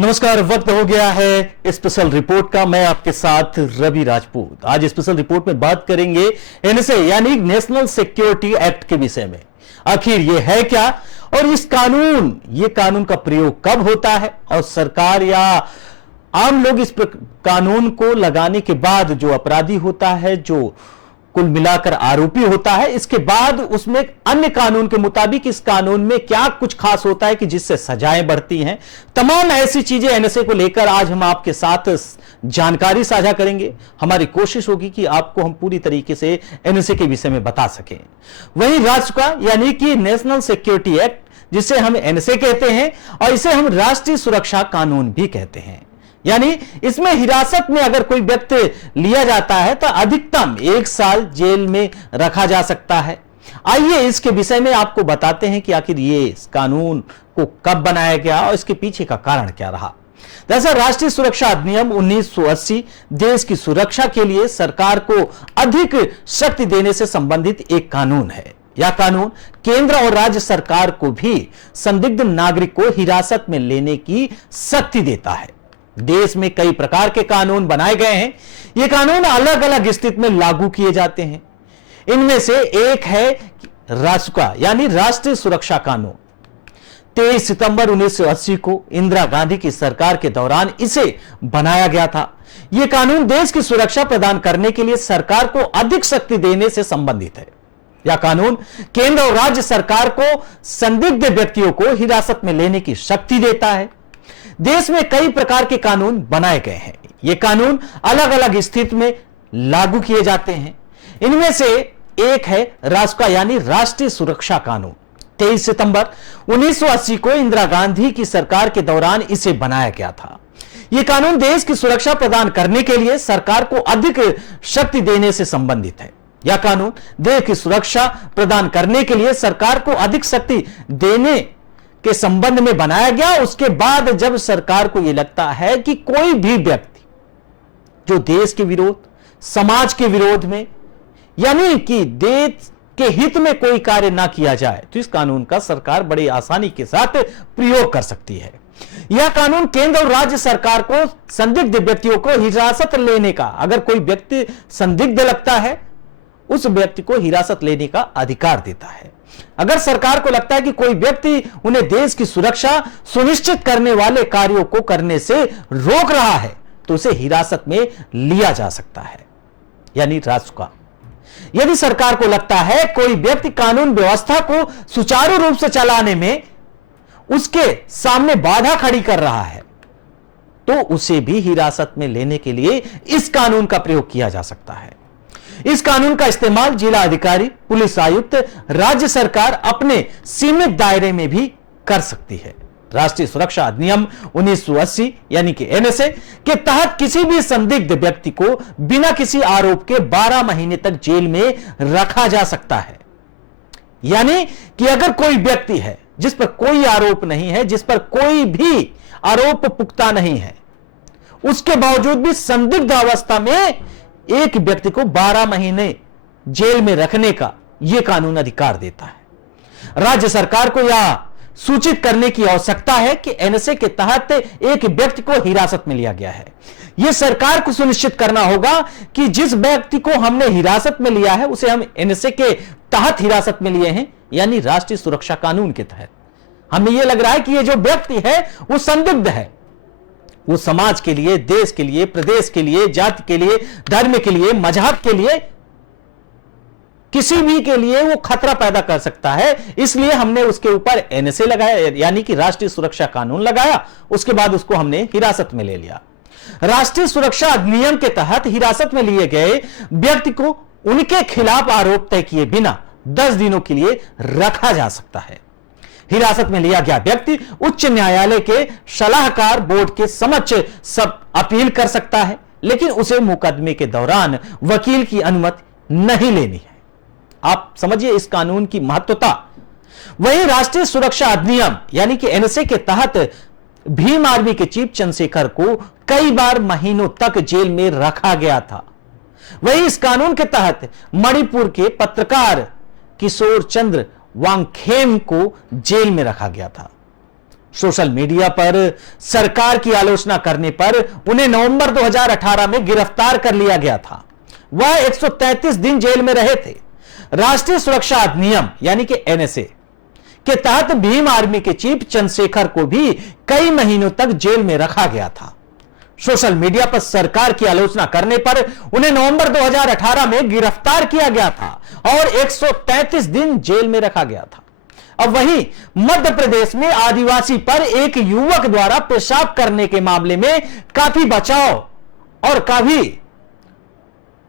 नमस्कार। वक्त हो गया है स्पेशल रिपोर्ट का। मैं आपके साथ रवि राजपूत। आज स्पेशल रिपोर्ट में बात करेंगे एनएसए यानी नेशनल सिक्योरिटी एक्ट के विषय में। आखिर ये है क्या और ये कानून का प्रयोग कब होता है और सरकार या आम लोग इस कानून को लगाने के बाद जो अपराधी होता है, जो कुल मिलाकर आरोपी होता है, इसके बाद उसमें अन्य कानून के मुताबिक इस कानून में क्या कुछ खास होता है कि जिससे सजाएं बढ़ती हैं। तमाम ऐसी चीजें एनएसए को लेकर आज हम आपके साथ जानकारी साझा करेंगे। हमारी कोशिश होगी कि आपको हम पूरी तरीके से एनएसए के विषय में बता सकें। वहीं राष्ट्र यानी कि नेशनल सिक्योरिटी एक्ट, जिसे हम एनएसए कहते हैं और इसे हम राष्ट्रीय सुरक्षा कानून भी कहते हैं, यानी इसमें हिरासत में अगर कोई व्यक्ति लिया जाता है तो अधिकतम 1 साल जेल में रखा जा सकता है। आइए इसके विषय में आपको बताते हैं कि आखिर ये इस कानून को कब बनाया गया और इसके पीछे का कारण क्या रहा। दरअसल राष्ट्रीय सुरक्षा अधिनियम 1980 देश की सुरक्षा के लिए सरकार को अधिक शक्ति देने से संबंधित एक कानून है। यह कानून केंद्र और राज्य सरकार को भी संदिग्ध नागरिक को हिरासत में लेने की शक्ति देता है। देश में कई प्रकार के कानून बनाए गए हैं। ये कानून अलग अलग स्थिति में लागू किए जाते हैं। इनमें से एक है रासुका यानी राष्ट्रीय सुरक्षा कानून। 23 सितंबर 1980 को इंदिरा गांधी की सरकार के दौरान इसे बनाया गया था। यह कानून देश की सुरक्षा प्रदान करने के लिए सरकार को अधिक शक्ति देने से संबंधित है। यह कानून केंद्र और राज्य सरकार को संदिग्ध व्यक्तियों को हिरासत में लेने की शक्ति देता है। देश में कई प्रकार के कानून बनाए गए हैं। ये कानून अलग अलग स्थिति में लागू किए जाते हैं। इनमें से एक है रासुका यानी राष्ट्रीय सुरक्षा कानून। 23 सितंबर 1980 को इंदिरा गांधी की सरकार के दौरान इसे बनाया गया था। यह कानून देश की सुरक्षा प्रदान करने के लिए सरकार को अधिक शक्ति देने से संबंधित है। यह कानून देश की सुरक्षा प्रदान करने के लिए सरकार को अधिक शक्ति देने के संबंध में बनाया गया। उसके बाद जब सरकार को यह लगता है कि कोई भी व्यक्ति जो देश के विरोध, समाज के विरोध में, यानी कि देश के हित में कोई कार्य ना किया जाए, तो इस कानून का सरकार बड़ी आसानी के साथ प्रयोग कर सकती है। यह कानून केंद्र और राज्य सरकार को संदिग्ध व्यक्तियों को हिरासत लेने का, अगर कोई व्यक्ति संदिग्ध लगता है, उस व्यक्ति को हिरासत लेने का अधिकार देता है। अगर सरकार को लगता है कि कोई व्यक्ति उन्हें देश की सुरक्षा सुनिश्चित करने वाले कार्यों को करने से रोक रहा है, तो उसे हिरासत में लिया जा सकता है, यानी रासुका। यदि सरकार को लगता है कोई व्यक्ति कानून व्यवस्था को सुचारू रूप से चलाने में उसके सामने बाधा खड़ी कर रहा है, तो उसे भी हिरासत में लेने के लिए इस कानून का प्रयोग किया जा सकता है। इस कानून का इस्तेमाल जिला अधिकारी, पुलिस आयुक्त, राज्य सरकार अपने सीमित दायरे में भी कर सकती है। राष्ट्रीय सुरक्षा अधिनियम 1980 यानी कि एनएसए के तहत किसी भी संदिग्ध व्यक्ति को बिना किसी आरोप के 12 महीने तक जेल में रखा जा सकता है। यानी कि अगर कोई व्यक्ति है जिस पर कोई आरोप नहीं है, जिस पर कोई भी आरोप पुख्ता नहीं है, उसके बावजूद भी संदिग्ध अवस्था में एक व्यक्ति को 12 महीने जेल में रखने का यह कानून अधिकार देता है। राज्य सरकार को यह सूचित करने की आवश्यकता है कि एनएसए के तहत एक व्यक्ति को हिरासत में लिया गया है। यह सरकार को सुनिश्चित करना होगा कि जिस व्यक्ति को हमने हिरासत में लिया है उसे हम एनएसए के तहत हिरासत में लिए हैं, यानी राष्ट्रीय सुरक्षा कानून के तहत। हमें यह लग रहा है कि यह जो व्यक्ति है वो संदिग्ध है, वो समाज के लिए, देश के लिए, प्रदेश के लिए, जाति के लिए, धर्म के लिए, मजहब के लिए, किसी भी के लिए वो खतरा पैदा कर सकता है। इसलिए हमने उसके ऊपर एनएसए लगाया, यानी कि राष्ट्रीय सुरक्षा कानून लगाया। उसके बाद उसको हमने हिरासत में ले लिया। राष्ट्रीय सुरक्षा अधिनियम के तहत हिरासत में लिए गए व्यक्ति को उनके खिलाफ आरोप तय किए बिना 10 दिनों के लिए रखा जा सकता है। हिरासत में लिया गया व्यक्ति उच्च न्यायालय के सलाहकार बोर्ड के समक्ष सब अपील कर सकता है, लेकिन उसे मुकदमे के दौरान वकील की अनुमति नहीं लेनी है। आप समझिए इस कानून की महत्वता। वहीं राष्ट्रीय सुरक्षा अधिनियम यानी कि एनएसए के तहत भीम आर्मी के चीफ चंद्रशेखर को कई बार महीनों तक जेल में रखा गया था। वहीं इस कानून के तहत मणिपुर के पत्रकार किशोर चंद्र वांगखेम को जेल में रखा गया था। सोशल मीडिया पर सरकार की आलोचना करने पर उन्हें नवंबर 2018 में गिरफ्तार कर लिया गया था। वह 133 दिन जेल में रहे थे। राष्ट्रीय सुरक्षा अधिनियम यानी कि एनएसए के तहत भीम आर्मी के चीफ चंद्रशेखर को भी कई महीनों तक जेल में रखा गया था। सोशल मीडिया पर सरकार की आलोचना करने पर उन्हें नवंबर 2018 में गिरफ्तार किया गया था और 133 दिन जेल में रखा गया था। अब वहीं मध्य प्रदेश में आदिवासी पर एक युवक द्वारा पेशाब करने के मामले में काफी बचाव और काफी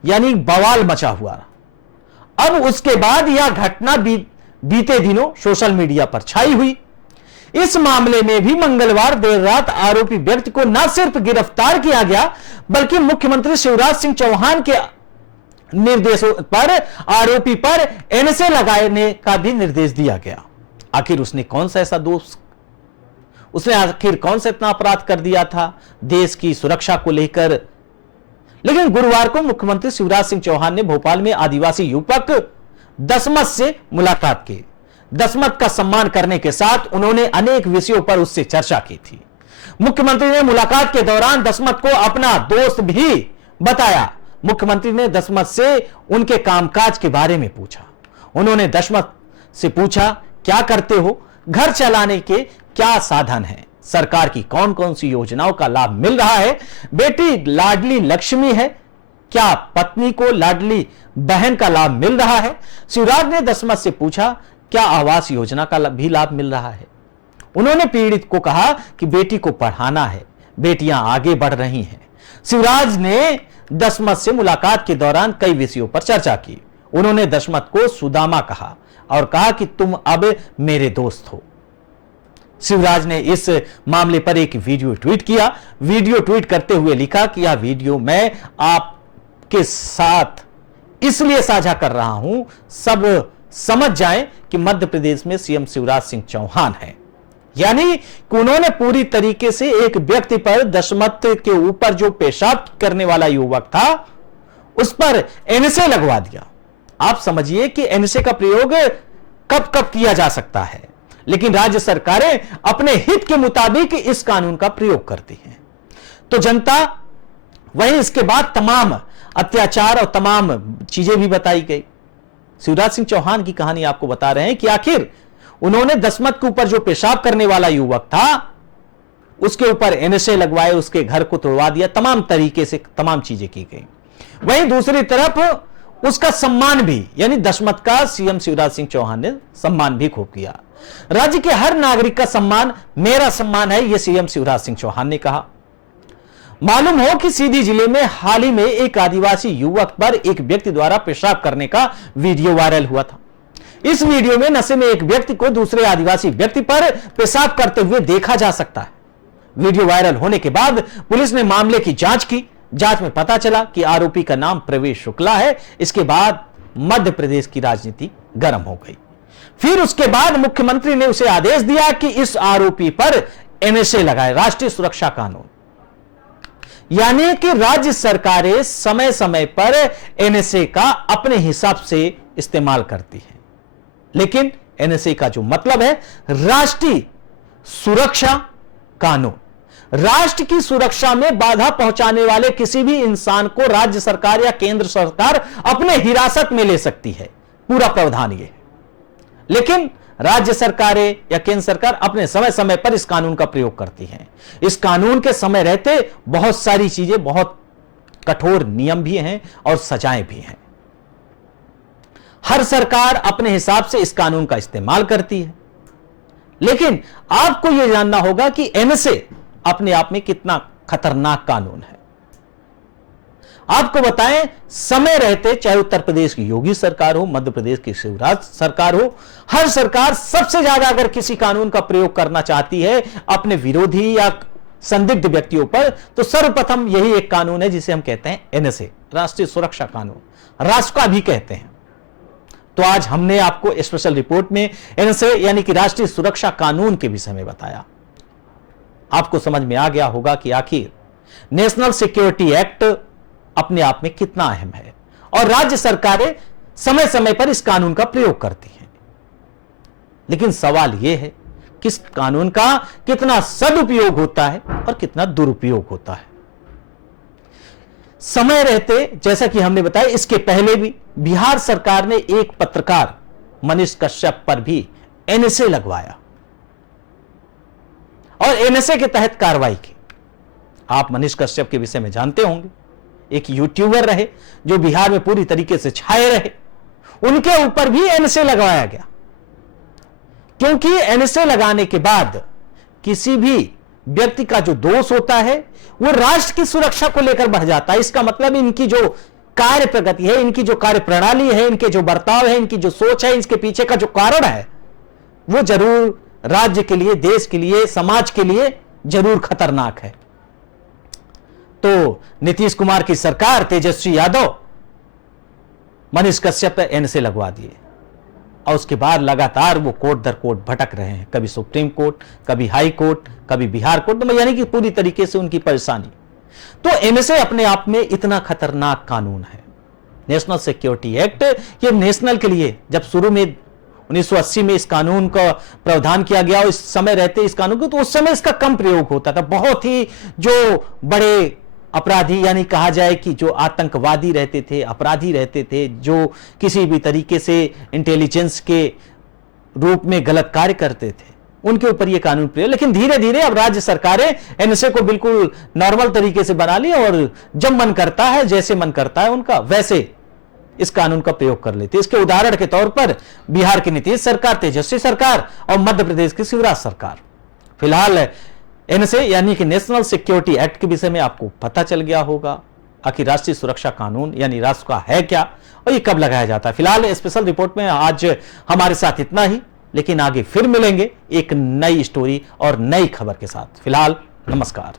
यानी बवाल मचा हुआ। अब उसके बाद यह घटना बीते दिनों सोशल मीडिया पर छाई हुई। इस मामले में भी मंगलवार देर रात आरोपी व्यक्ति को न सिर्फ गिरफ्तार किया गया बल्कि मुख्यमंत्री शिवराज सिंह चौहान के निर्देशों पर आरोपी पर एनएसए लगाने का भी निर्देश दिया गया। आखिर उसने कौन सा ऐसा दोष, उसने आखिर कौन सा इतना अपराध कर दिया था देश की सुरक्षा को लेकर। लेकिन गुरुवार को मुख्यमंत्री शिवराज सिंह चौहान ने भोपाल में आदिवासी युवक दसमत से मुलाकात की। दसमत का सम्मान करने के साथ उन्होंने अनेक विषयों पर उससे चर्चा की थी। मुख्यमंत्री ने मुलाकात के दौरान दसमत को अपना दोस्त भी बताया। मुख्यमंत्री ने दसमत से उनके कामकाज के बारे में पूछा। उन्होंने दसमत से पूछा, क्या करते हो, घर चलाने के क्या साधन हैं, सरकार की कौन कौन सी योजनाओं का लाभ मिल रहा है, बेटी लाडली लक्ष्मी है, क्या पत्नी को लाडली बहन का लाभ मिल रहा है। शिवराज ने दसमत से पूछा, क्या आवास योजना का भी लाभ मिल रहा है। उन्होंने पीड़ित को कहा कि बेटी को पढ़ाना है, बेटियां आगे बढ़ रही हैं। शिवराज ने दसमत से मुलाकात के दौरान कई विषयों पर चर्चा की। उन्होंने दसमत को सुदामा कहा और कहा कि तुम अब मेरे दोस्त हो। शिवराज ने इस मामले पर एक वीडियो ट्वीट किया। वीडियो ट्वीट करते हुए लिखा कि यह वीडियो मैं आपके साथ इसलिए साझा कर रहा हूं, सब समझ जाएं कि मध्य प्रदेश में सीएम शिवराज सिंह चौहान है। यानी कि उन्होंने पूरी तरीके से एक व्यक्ति पर, दसमत के ऊपर जो पेशाब करने वाला युवक था, उस पर एनएसए लगवा दिया। आप समझिए कि एनएसए का प्रयोग कब कब किया जा सकता है, लेकिन राज्य सरकारें अपने हित के मुताबिक इस कानून का प्रयोग करती हैं। तो जनता, वहीं इसके बाद तमाम अत्याचार और तमाम चीजें भी बताई गई। शिवराज सिंह चौहान की कहानी आपको बता रहे हैं कि आखिर उन्होंने दसमत के ऊपर जो पेशाब करने वाला युवक था उसके ऊपर एनएसए लगवाए, उसके घर को तोड़वा दिया, तमाम तरीके से तमाम चीजें की गई। वहीं दूसरी तरफ उसका सम्मान भी, यानी दसमत का सीएम शिवराज सिंह चौहान ने सम्मान भी खूब किया। राज्य के हर नागरिक का सम्मान मेरा सम्मान है, यह सीएम शिवराज सिंह चौहान ने कहा। मालूम हो कि सीधी जिले में हाल ही में एक आदिवासी युवक पर एक व्यक्ति द्वारा पेशाब करने का वीडियो वायरल हुआ था। इस वीडियो में नशे में एक व्यक्ति को दूसरे आदिवासी व्यक्ति पर पेशाब करते हुए देखा जा सकता है। वीडियो वायरल होने के बाद पुलिस ने मामले की जांच की। जांच में पता चला कि आरोपी का नाम प्रवेश शुक्ला है। इसके बाद मध्य प्रदेश की राजनीति गर्म हो गई। फिर उसके बाद मुख्यमंत्री ने उसे आदेश दिया कि इस आरोपी पर एनएसए लगाए, राष्ट्रीय सुरक्षा कानून। यानी कि राज्य सरकारें समय समय पर एनएसए का अपने हिसाब से इस्तेमाल करती हैं। लेकिन एनएसए का जो मतलब है राष्ट्रीय सुरक्षा कानून। राष्ट्र की सुरक्षा में बाधा पहुंचाने वाले किसी भी इंसान को राज्य सरकार या केंद्र सरकार अपने हिरासत में ले सकती है, पूरा प्रावधान यह है। लेकिन राज्य सरकारें या केंद्र सरकार अपने समय समय पर इस कानून का प्रयोग करती हैं। इस कानून के समय रहते बहुत सारी चीजें, बहुत कठोर नियम भी हैं और सजाएं भी हैं। हर सरकार अपने हिसाब से इस कानून का इस्तेमाल करती है। लेकिन आपको यह जानना होगा कि एनएसए अपने आप में कितना खतरनाक कानून है। आपको बताएं, समय रहते चाहे उत्तर प्रदेश की योगी सरकार हो, मध्य प्रदेश की शिवराज सरकार हो, हर सरकार सबसे ज्यादा अगर किसी कानून का प्रयोग करना चाहती है अपने विरोधी या संदिग्ध व्यक्तियों पर, तो सर्वप्रथम यही एक कानून है जिसे हम कहते हैं एनएसए, राष्ट्रीय सुरक्षा कानून, राष्ट्र का भी कहते हैं। तो आज हमने आपको स्पेशल रिपोर्ट में एनएसए यानी कि राष्ट्रीय सुरक्षा कानून के विषय में बताया। आपको समझ में आ गया होगा कि आखिर नेशनल सिक्योरिटी एक्ट अपने आप में कितना अहम है और राज्य सरकारें समय समय पर इस कानून का प्रयोग करती हैं। लेकिन सवाल यह है, किस कानून का कितना सदुपयोग होता है और कितना दुरुपयोग होता है। समय रहते, जैसा कि हमने बताया, इसके पहले भी बिहार सरकार ने एक पत्रकार मनीष कश्यप पर भी एनएसए लगवाया और एनएसए के तहत कार्रवाई की। आप मनीष कश्यप के विषय में जानते होंगे, एक यूट्यूबर रहे जो बिहार में पूरी तरीके से छाए रहे, उनके ऊपर भी एनएसए लगवाया गया, क्योंकि एनएसए लगाने के बाद किसी भी व्यक्ति का जो दोष होता है वो राष्ट्र की सुरक्षा को लेकर बढ़ जाता है। इसका मतलब इनकी जो कार्य प्रगति है, इनकी जो कार्य प्रणाली है, इनके जो बर्ताव है, इनकी जो सोच है, इसके पीछे का जो कारण है, वो जरूर राज्य के लिए, देश के लिए, समाज के लिए जरूर खतरनाक है। तो नीतीश कुमार की सरकार, तेजस्वी यादव मनीष कश्यप पर एनएसए लगवा दिए और उसके बाद लगातार वो कोर्ट दर कोर्ट भटक रहे हैं, कभी सुप्रीम कोर्ट, कभी हाई कोर्ट, कभी बिहार कोर्ट, तो यानी कि पूरी तरीके से उनकी परेशानी। तो एनएसए अपने आप में इतना खतरनाक कानून है, नेशनल सिक्योरिटी एक्ट, ये नेशनल के लिए जब शुरू में 1980 में इस कानून का प्रावधान किया गया, इस समय रहते इस कानून को, तो उस समय इसका कम प्रयोग होता था। बहुत ही जो बड़े अपराधी, यानी कहा जाए कि जो आतंकवादी रहते थे, अपराधी रहते थे, जो किसी भी तरीके से इंटेलिजेंस के रूप में गलत कार्य करते थे, उनके ऊपर यह कानून प्रयोग। लेकिन धीरे धीरे अब राज्य सरकारें एनएसए को बिल्कुल नॉर्मल तरीके से बना ली और जब मन करता है, जैसे मन करता है उनका, वैसे इस कानून का प्रयोग कर लेते। इसके उदाहरण के तौर पर बिहार की नीतीश सरकार, तेजस्वी सरकार और मध्य प्रदेश की शिवराज सरकार। फिलहाल एनएसए यानी कि नेशनल सिक्योरिटी एक्ट के विषय में आपको पता चल गया होगा, आखिर राष्ट्रीय सुरक्षा कानून यानी राष्ट्र का है क्या और ये कब लगाया जाता है। फिलहाल स्पेशल रिपोर्ट में आज हमारे साथ इतना ही, लेकिन आगे फिर मिलेंगे एक नई स्टोरी और नई खबर के साथ। फिलहाल नमस्कार।